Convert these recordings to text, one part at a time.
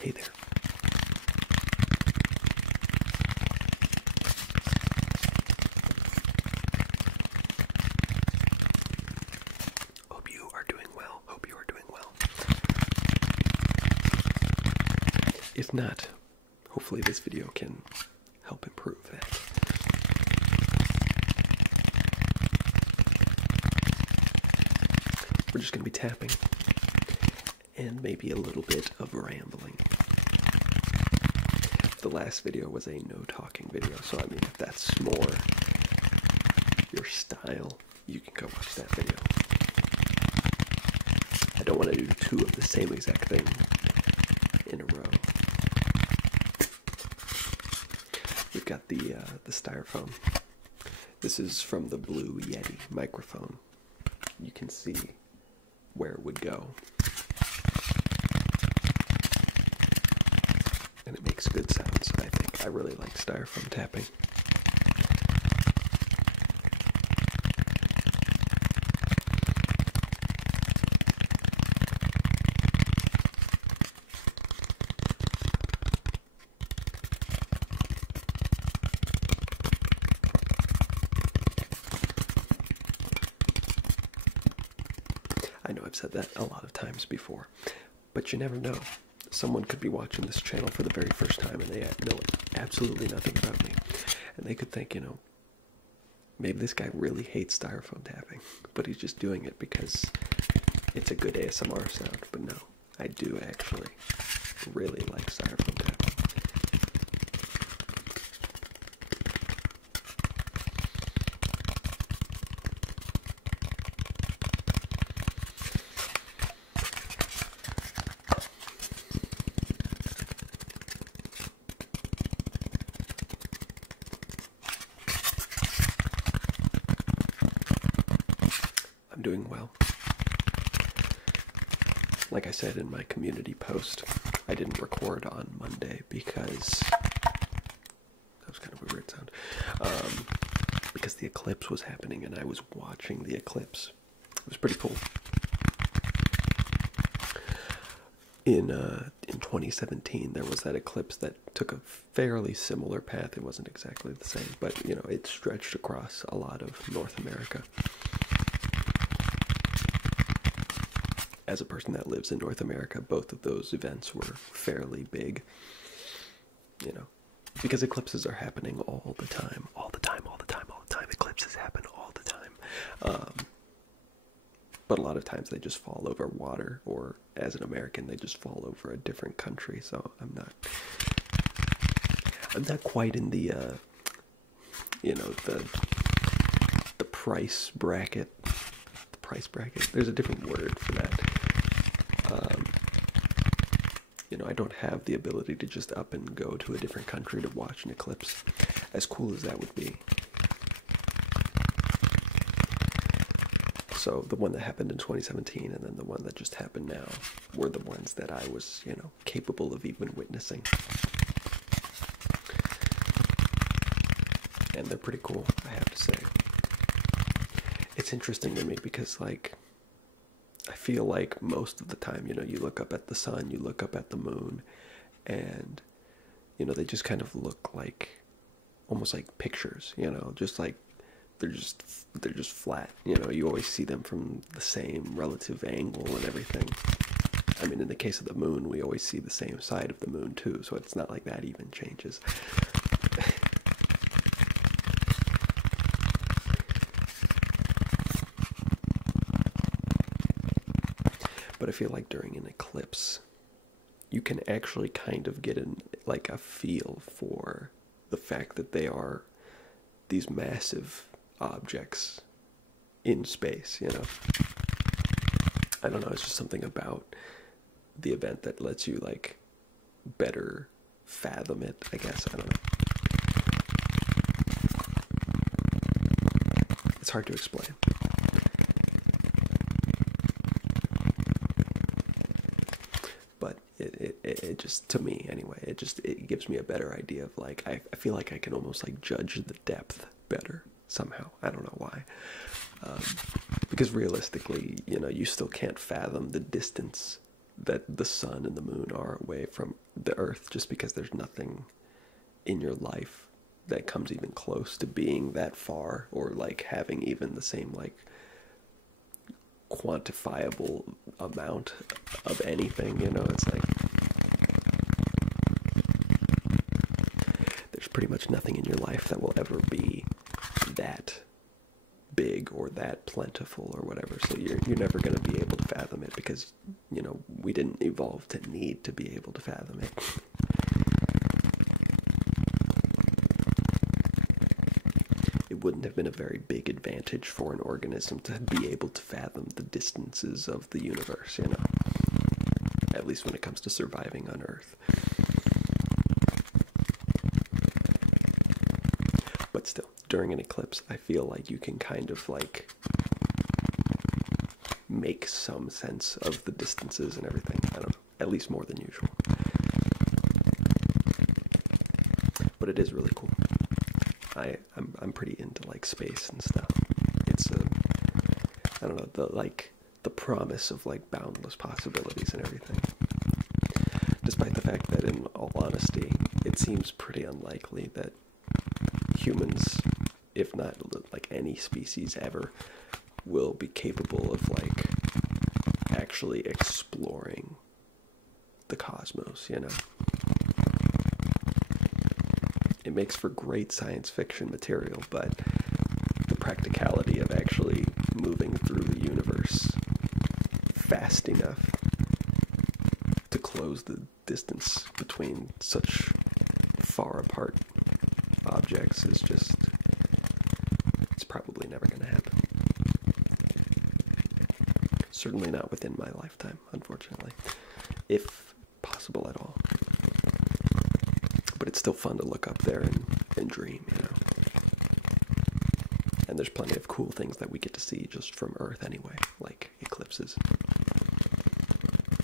Hey there. Hope you are doing well. Hope you are doing well. If not, hopefully this video can help improve that. We're just going to be tapping and maybe a little bit of rambling. The last video was a no talking video, so I mean, if that's more your style, you can go watch that video. I don't want to do two of the same exact thing in a row. We've got the Styrofoam. This is from the Blue Yeti microphone. You can see where it would go. And it makes good sounds, I think. I really like Styrofoam tapping. I know I've said that a lot of times before, but you never know. Someone could be watching this channel for the very first time and they know absolutely nothing about me. And they could think, you know, maybe this guy really hates Styrofoam tapping, but he's just doing it because it's a good ASMR sound. But no, I do actually really like Styrofoam tapping. I'm doing well. Like I said in my community post, I didn't record on Monday because that was kind of a weird sound. Because the eclipse was happening and I was watching the eclipse. It was pretty cool. In 2017, there was that eclipse that took a fairly similar path. It wasn't exactly the same, but you know, it stretched across a lot of North America. As a person that lives in North America, both of those events were fairly big, you know, because eclipses are happening all the time, all the time, all the time, all the time. Eclipses happen all the time. But a lot of times they just fall over water, or as an American, they just fall over a different country. So I'm not quite in the, you know, the price bracket. Price bracket. There's a different word for that. You know, I don't have the ability to just up and go to a different country to watch an eclipse, as cool as that would be. So the one that happened in 2017 and then the one that just happened now were the ones that I was, you know, capable of even witnessing. And they're pretty cool, I have to say. It's interesting to me because, like, I feel like most of the time, you know, you look up at the sun, you look up at the moon, and, you know, they just kind of look like, almost like pictures, you know, just like, they're just flat, you know, you always see them from the same relative angle and everything. I mean, in the case of the moon, we always see the same side of the moon too, so it's not like that even changes. But I feel like during an eclipse, you can actually kind of get like a feel for the fact that they are these massive objects in space, you know. I don't know, it's just something about the event that lets you, like, better fathom it, I guess. I don't know. It's hard to explain. But it just, to me anyway, it gives me a better idea of, like, I feel like I can almost, like, judge the depth better somehow. I don't know why. Because realistically, you know, you still can't fathom the distance that the sun and the moon are away from the Earth, just because there's nothing in your life that comes even close to being that far, or like having even the same like quantifiable amount of anything, you know. It's like there's pretty much nothing in your life that will ever be that big or that plentiful or whatever. So you're never going to be able to fathom it, because, you know, we didn't evolve to need to be able to fathom it. It wouldn't have been a very big advantage for an organism to be able to fathom the distances of the universe, you know, at least when it comes to surviving on Earth. But still, during an eclipse, I feel like you can kind of like make some sense of the distances and everything. I don't know, at least more than usual. But it is really cool. I'm pretty into like space and stuff. It's I don't know, the promise of like boundless possibilities and everything. Despite the fact that, in all honesty, it seems pretty unlikely that humans, if not like any species ever, will be capable of like actually exploring the cosmos, you know. It makes for great science fiction material, but the practicality of actually moving through the universe fast enough to close the distance between such far apart objects is just, it's probably never going to happen. Certainly not within my lifetime, unfortunately, if possible at all. But it's still fun to look up there and dream, you know. And there's plenty of cool things that we get to see just from Earth anyway, like eclipses.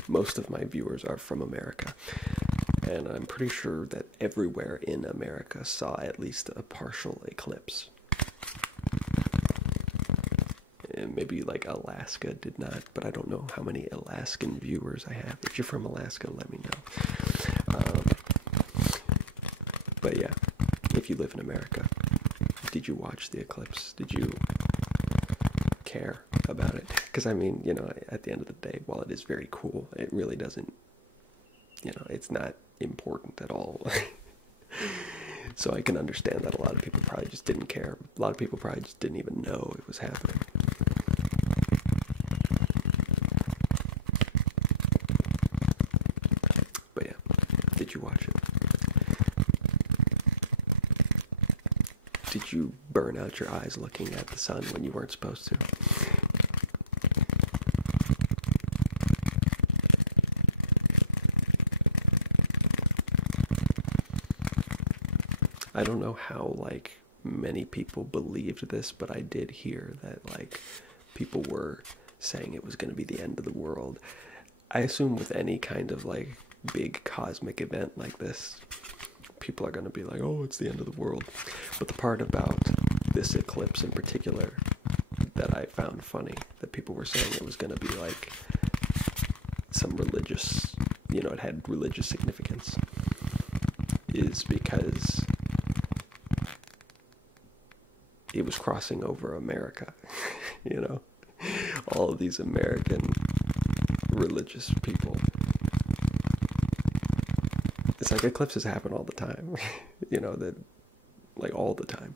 Most of my viewers are from America, and I'm pretty sure that everywhere in America saw at least a partial eclipse. And maybe like Alaska did not, but I don't know how many Alaskan viewers I have. If you're from Alaska, let me know. But yeah, if you live in America, did you watch the eclipse? Did you care about it? Because I mean, you know, at the end of the day, while it is very cool, it really doesn't, you know, it's not important at all. So I can understand that a lot of people probably just didn't care. A lot of people probably just didn't even know it was happening. But yeah, did you watch it? Did you burn out your eyes looking at the sun when you weren't supposed to? I don't know how, like, many people believed this, but I did hear that, like, people were saying it was going to be the end of the world. I assume with any kind of, like, big cosmic event like this, people are going to be like, oh, it's the end of the world. But the part about this eclipse in particular that I found funny, that people were saying it was going to be like some religious, you know, it had religious significance, is because it was crossing over America. You know, all of these American religious people. It's like eclipses happen all the time, you know, that, like, all the time.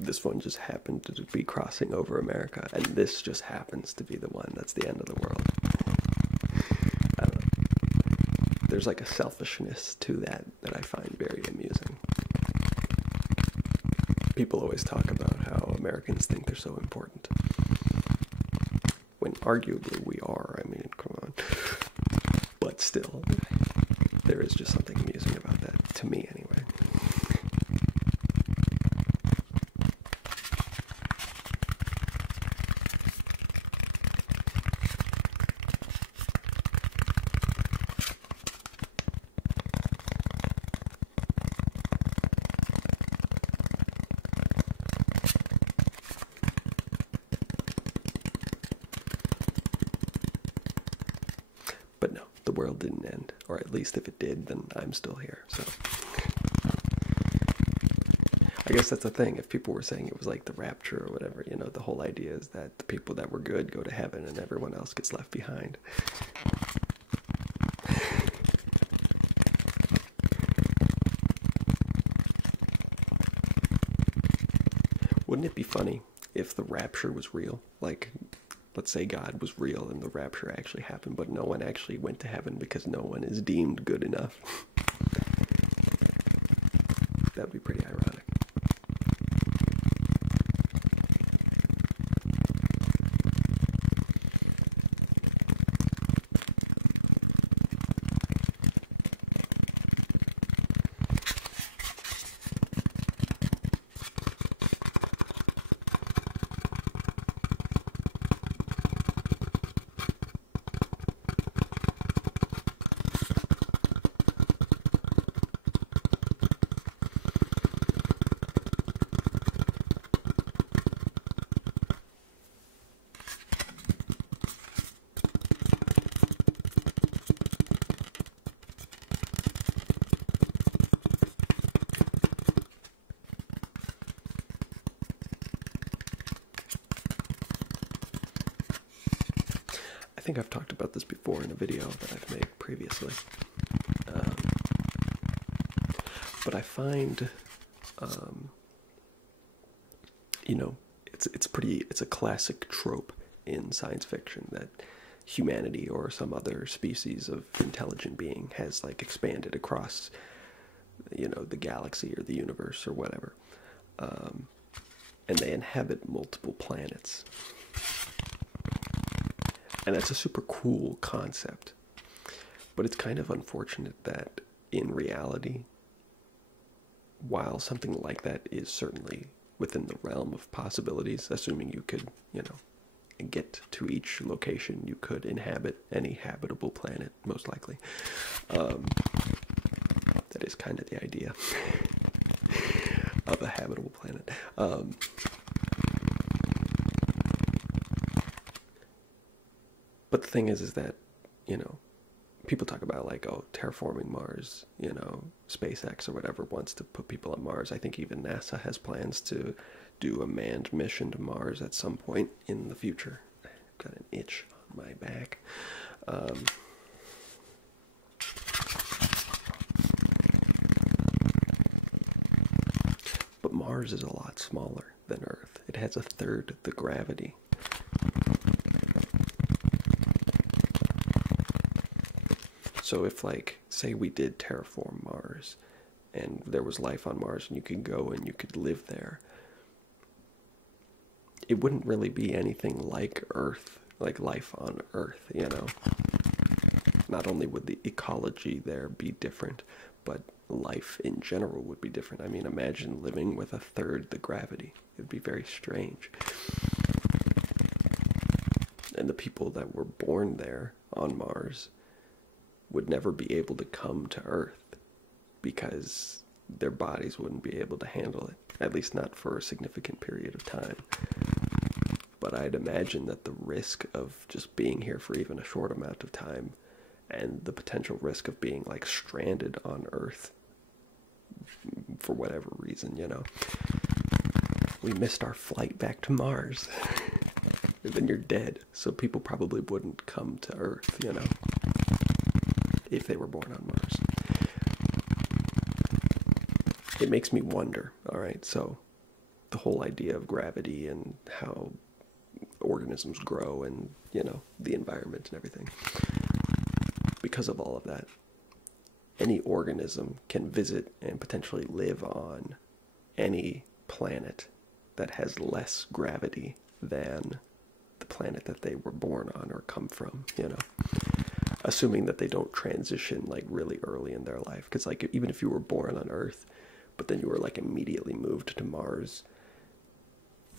This one just happened to be crossing over America, and this just happens to be the one that's the end of the world. I don't know. There's like a selfishness to that I find very amusing. People always talk about how Americans think they're so important, when arguably we are. I mean, come on. But still, there is just something amusing about that, to me anyway. But no, the world didn't end, or at least if it did, then I'm still here. So I guess that's the thing. If people were saying it was like the rapture or whatever, you know, the whole idea is that the people that were good go to heaven and everyone else gets left behind. Wouldn't it be funny if the rapture was real? Like, let's say God was real and the rapture actually happened, but no one actually went to heaven because no one is deemed good enough. That'd be pretty ironic. I think I've talked about this before in a video that I've made previously. But I find, you know, it's a classic trope in science fiction that humanity or some other species of intelligent being has like expanded across, you know, the galaxy or the universe or whatever. And they inhabit multiple planets. And that's a super cool concept. But it's kind of unfortunate that in reality, while something like that is certainly within the realm of possibilities, assuming you could, you know, get to each location, you could inhabit any habitable planet, most likely. That is kind of the idea of a habitable planet. But the thing is that, you know, people talk about like, oh, terraforming Mars, you know, SpaceX or whatever wants to put people on Mars. I think even NASA has plans to do a manned mission to Mars at some point in the future. I've got an itch on my back. But Mars is a lot smaller than Earth. It has a third the gravity. So if, like, say we did terraform Mars, and there was life on Mars, and you could go and you could live there, it wouldn't really be anything like Earth, like life on Earth, you know? Not only would the ecology there be different, but life in general would be different. I mean, imagine living with a third the gravity. It would be very strange. And the people that were born there on Mars would never be able to come to Earth because their bodies wouldn't be able to handle it, at least not for a significant period of time. But I'd imagine that the risk of just being here for even a short amount of time and the potential risk of being like stranded on Earth for whatever reason, you know. We missed our flight back to Mars. And then you're dead. So people probably wouldn't come to Earth, you know, if they were born on Mars. It makes me wonder, all right, so the whole idea of gravity and how organisms grow and, you know, the environment and everything. Because of all of that, any organism can visit and potentially live on any planet that has less gravity than the planet that they were born on or come from, you know. Assuming that they don't transition like really early in their life. Because like even if you were born on Earth, but then you were like immediately moved to Mars,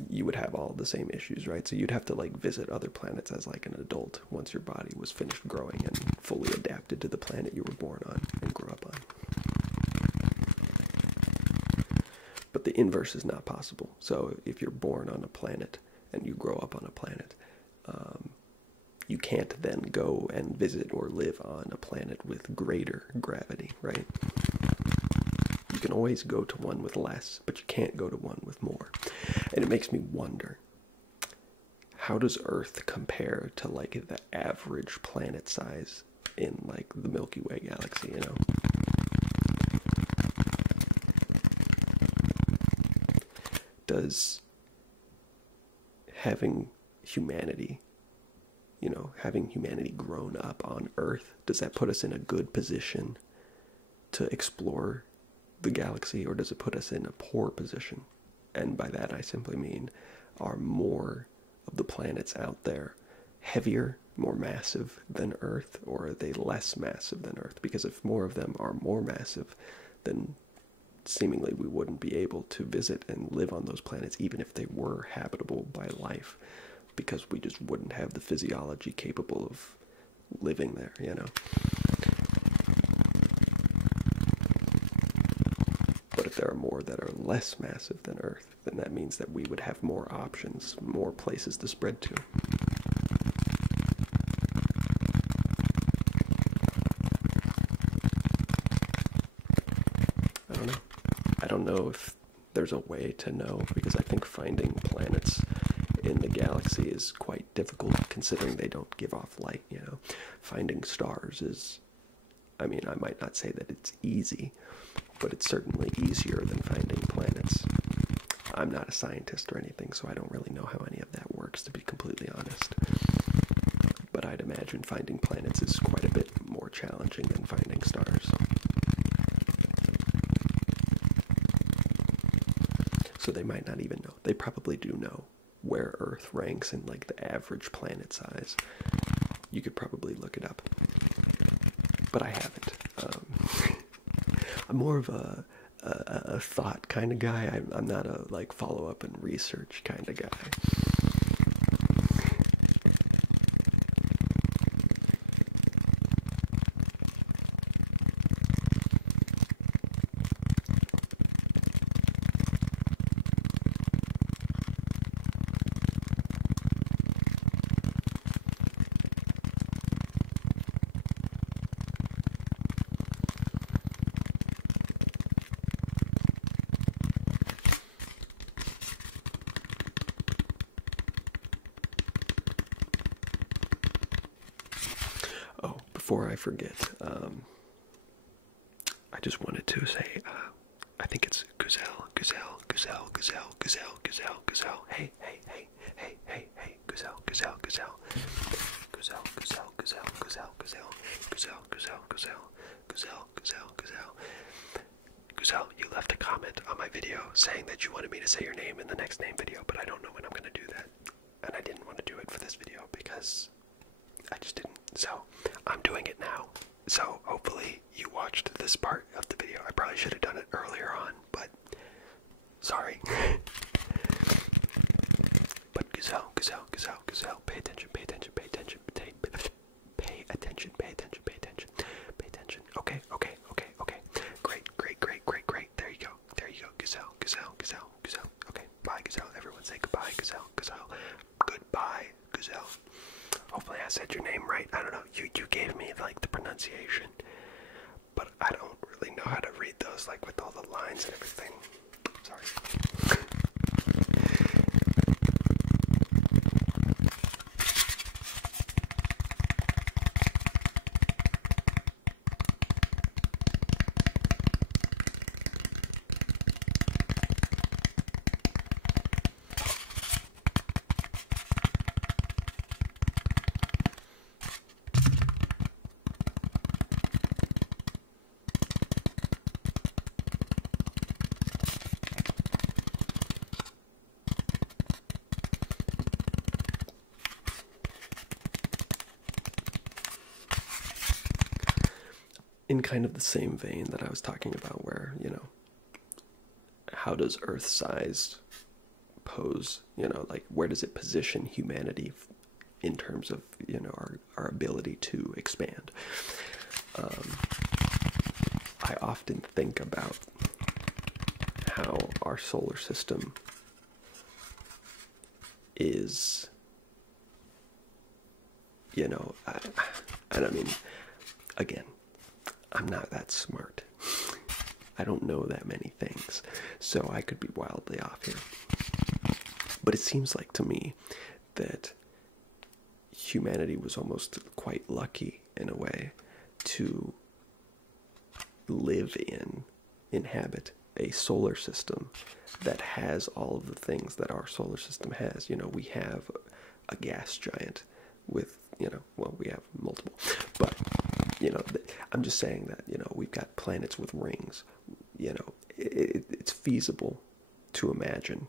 you would have all the same issues, right? So you'd have to like visit other planets as like an adult once your body was finished growing and fully adapted to the planet you were born on and grew up on. But the inverse is not possible. So if you're born on a planet and you grow up on a planet, you can't then go and visit or live on a planet with greater gravity, right? You can always go to one with less, but you can't go to one with more. And it makes me wonder, how does Earth compare to like the average planet size in like the Milky Way galaxy, you know? Does having humanity, you know, having humanity grown up on Earth, does that put us in a good position to explore the galaxy, or does it put us in a poor position? And by that I simply mean, are more of the planets out there heavier, more massive than Earth, or are they less massive than Earth? Because if more of them are more massive, then seemingly we wouldn't be able to visit and live on those planets even if they were habitable by life, because we just wouldn't have the physiology capable of living there, you know? But if there are more that are less massive than Earth, then that means that we would have more options, more places to spread to. I don't know. I don't know if there's a way to know, because I think finding planets in the galaxy is quite difficult, considering they don't give off light, you know. Finding stars is, I mean, I might not say that it's easy, but it's certainly easier than finding planets. I'm not a scientist or anything, so I don't really know how any of that works, to be completely honest. But I'd imagine finding planets is quite a bit more challenging than finding stars. So they might not even know. They probably do know where Earth ranks in like the average planet size. You could probably look it up, but I haven't. I'm more of a thought kind of guy. I'm not a like follow up and research kind of guy. Oh, before I forget, I just wanted to say, I think it's Gazelle, hey, Gazelle, Gazelle, you left a comment on my video saying that you wanted me to say your name in the next name video, but I don't know when I'm going to do that, and I didn't want to do it for this video because I just didn't. So I'm doing it now. So hopefully you watched this part of the video. I probably should have done it earlier on, but sorry. But Gazelle, pay attention, pay attention, pay attention, pay attention, pay attention, pay attention, pay attention. Okay. Great. There you go, Gazelle. Okay, bye, Gazelle. Everyone say goodbye, Gazelle. Goodbye, Gazelle. Hopefully I said your name right. I don't know. You gave me like the pronunciation, but I don't really know how to read those, like with all the lines and everything. Sorry. In kind of the same vein that I was talking about, where, you know, how does Earth size pose, you know, like where does it position humanity in terms of, you know, our ability to expand? I often think about how our solar system is you know, and I mean, again, I'm not that smart. I don't know that many things, so I could be wildly off here. But it seems like to me that humanity was almost quite lucky in a way to inhabit a solar system that has all of the things that our solar system has. You know, we have a gas giant with, you know, well, we have multiple, but, you know, I'm just saying that, you know, we've got planets with rings. You know, it's feasible to imagine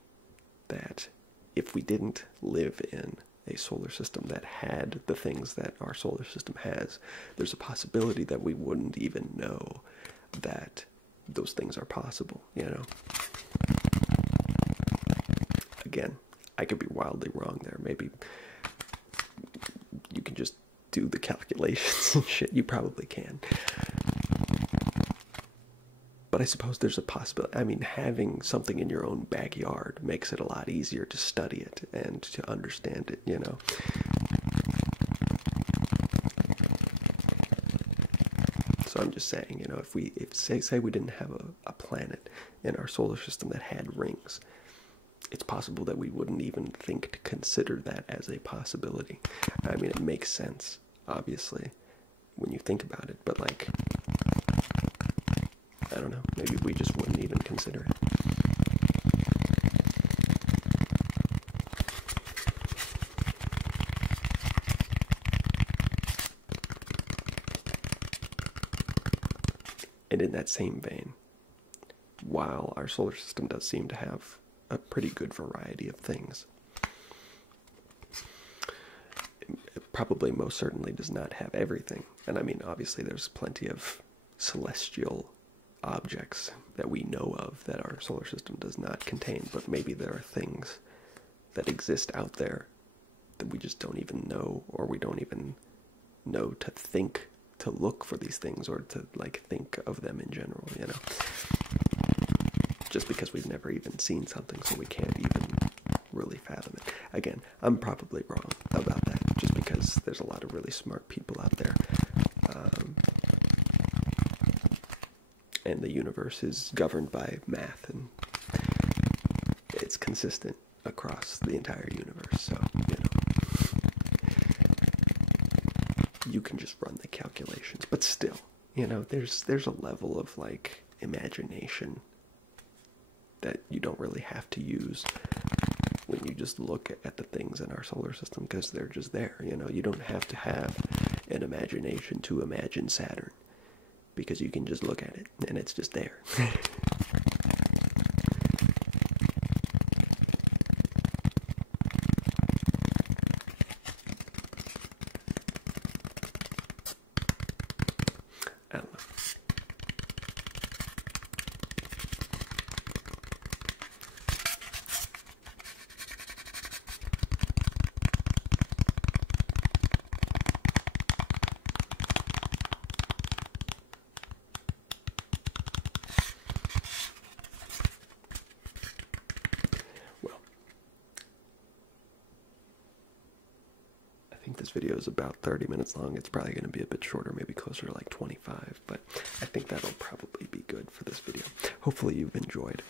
that if we didn't live in a solar system that had the things that our solar system has, there's a possibility that we wouldn't even know that those things are possible, you know. Again, I could be wildly wrong there. Maybe you can just do the calculations and shit. You probably can. But I suppose there's a possibility. I mean, having something in your own backyard makes it a lot easier to study it and to understand it, you know. So I'm just saying, you know, if say we didn't have a planet in our solar system that had rings, it's possible that we wouldn't even think to consider that as a possibility. I mean, it makes sense, obviously, when you think about it, but like, I don't know, maybe we just wouldn't even consider it. And in that same vein, while our solar system does seem to have a pretty good variety of things, it probably most certainly does not have everything. And I mean, obviously there's plenty of celestial objects that we know of that our solar system does not contain, but maybe there are things that exist out there that we just don't even know, or we don't even know to think to look for these things, or to like think of them in general, you know, just because we've never even seen something, so we can't even really fathom it. Again, I'm probably wrong about that, just because there's a lot of really smart people out there, and the universe is governed by math, and it's consistent across the entire universe, so, you know, you can just run the calculations. But still, you know, there's a level of like imagination that you don't really have to use when you just look at the things in our solar system, because they're just there. You know, you don't have to have an imagination to imagine Saturn, because you can just look at it and it's just there. I don't know. Well, I think this video is about 30 minutes long. It's probably going to be a bit shorter, maybe closer to like 25, but I think that'll probably be good for this video. Hopefully you've enjoyed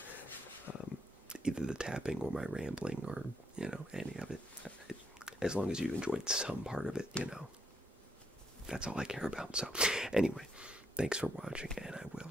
either the tapping or my rambling, or, you know, any of it. As long as you enjoyed some part of it, you know, that's all I care about. So anyway, thanks for watching, and I will